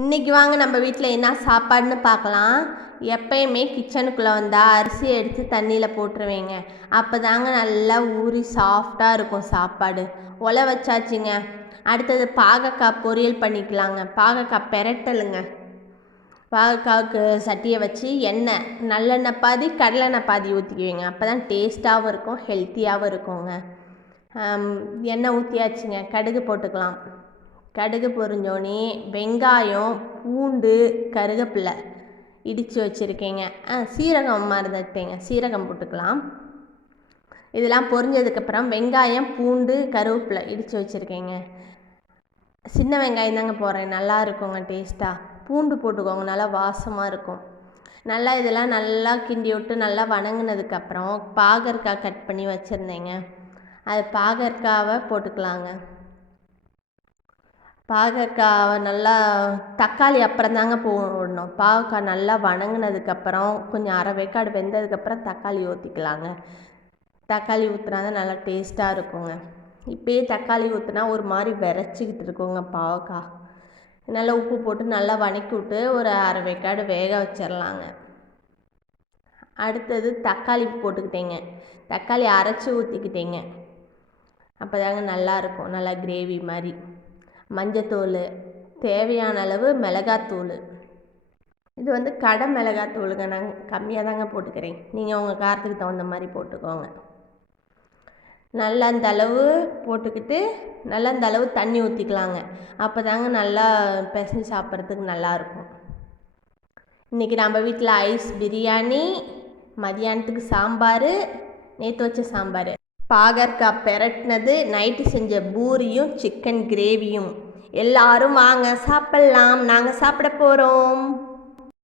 இன்றைக்கி வாங்க நம்ம வீட்டில் என்ன சாப்பாடுன்னு பார்க்கலாம். எப்பயுமே கிச்சனுக்குள்ளே வந்தால் அரிசி எடுத்து தண்ணியில் போட்டுருவேங்க. அப்போ தாங்க நல்லா ஊறி சாஃப்டாக இருக்கும் சாப்பாடு. ஒலை வச்சாச்சுங்க. அடுத்தது பாகக்காய் பொரியல் பண்ணிக்கலாங்க. பாகக்காய் பெரட்டலுங்க. பாகக்காய்க்கு சட்டியை வச்சு எண்ணெய் நல்லெண்ணெய் பாதி கடலெண்ணெய் பாதி ஊற்றிக்குவேங்க. அப்போ தான் டேஸ்ட்டாகவும் இருக்கும், ஹெல்த்தியாகவும் இருக்குங்க. எண்ணெய் ஊற்றியாச்சுங்க. கடுகு போட்டுக்கலாம். கடுகு பொரிஞ்சோடனே வெங்காயம், பூண்டு, கருவேப்பிலை இடித்து வச்சுருக்கேங்க. சீரகம் மறந்துட்டேங்க, சீரகம் போட்டுக்கலாம். இதெல்லாம் பொரிஞ்சதுக்கப்புறம் வெங்காயம், பூண்டு, கருவேப்பிலை இடித்து வச்சுருக்கேங்க. சின்ன வெங்காயம் தாங்க போடுறேன், நல்லா இருக்குங்க டேஸ்ட்டாக. பூண்டு போட்டுக்கோங்க, நல்லா வாசமாக இருக்கும். நல்லா இதெல்லாம் நல்லா கிண்டி விட்டு நல்லா வணங்கினதுக்கப்புறம் பாகற்காய் கட் பண்ணி வச்சுருந்தேங்க. அது பாகற்காவை போட்டுக்கலாங்க. பாகற்காய் நல்லா தக்காளி அப்புறம் தாங்க போடணும். பாகற்காய் நல்லா வணங்கினதுக்கப்புறம் கொஞ்சம் அரை வேக்காடு வெந்ததுக்கப்புறம் தக்காளி ஊற்றிக்கலாங்க. தக்காளி ஊற்றினா தான் நல்லா டேஸ்ட்டாக இருக்குங்க. இப்போயே தக்காளி ஊற்றினா ஒரு மாதிரி விரைச்சிக்கிட்டு இருக்குங்க பாவக்காய். நல்லா உப்பு போட்டு நல்லா வணக்கி விட்டு ஒரு அரை வேக்காடு வேக வச்சிடலாங்க. அடுத்தது தக்காளி போட்டுக்கிட்டேங்க. தக்காளி அரைச்சி ஊற்றிக்கிட்டேங்க. அப்போ தாங்க நல்லாயிருக்கும், நல்லா கிரேவி மாதிரி. மஞ்சத்தூள், தேவையான அளவு மிளகாத்தூள். இது கடை மிளகாத்தூளுங்க. நான் கம்மியாக தாங்க போட்டுக்கிறேன். நீங்கள் உங்கள் காரத்துக்கு தகுந்த மாதிரி போட்டுக்கோங்க. நல்லா அந்த அளவு போட்டுக்கிட்டு நல்லா அந்த அளவு தண்ணி ஊற்றிக்கலாங்க. அப்போ தாங்க நல்லா பிசைஞ்சு சாப்பிட்றதுக்கு நல்லாயிருக்கும். இன்றைக்கி நம்ம வீட்டில் ஐஸ் பிரியாணி, மதியானத்துக்கு சாம்பார், நேற்று வச்ச சாம்பார், பாகற்காய் பெரட்டினது, நைட்டு செஞ்ச பூரியும் சிக்கன் கிரேவியும். எல்லாரும் வாங்க சாப்பிட்லாம். நாங்கள் சாப்பிட போகிறோம்.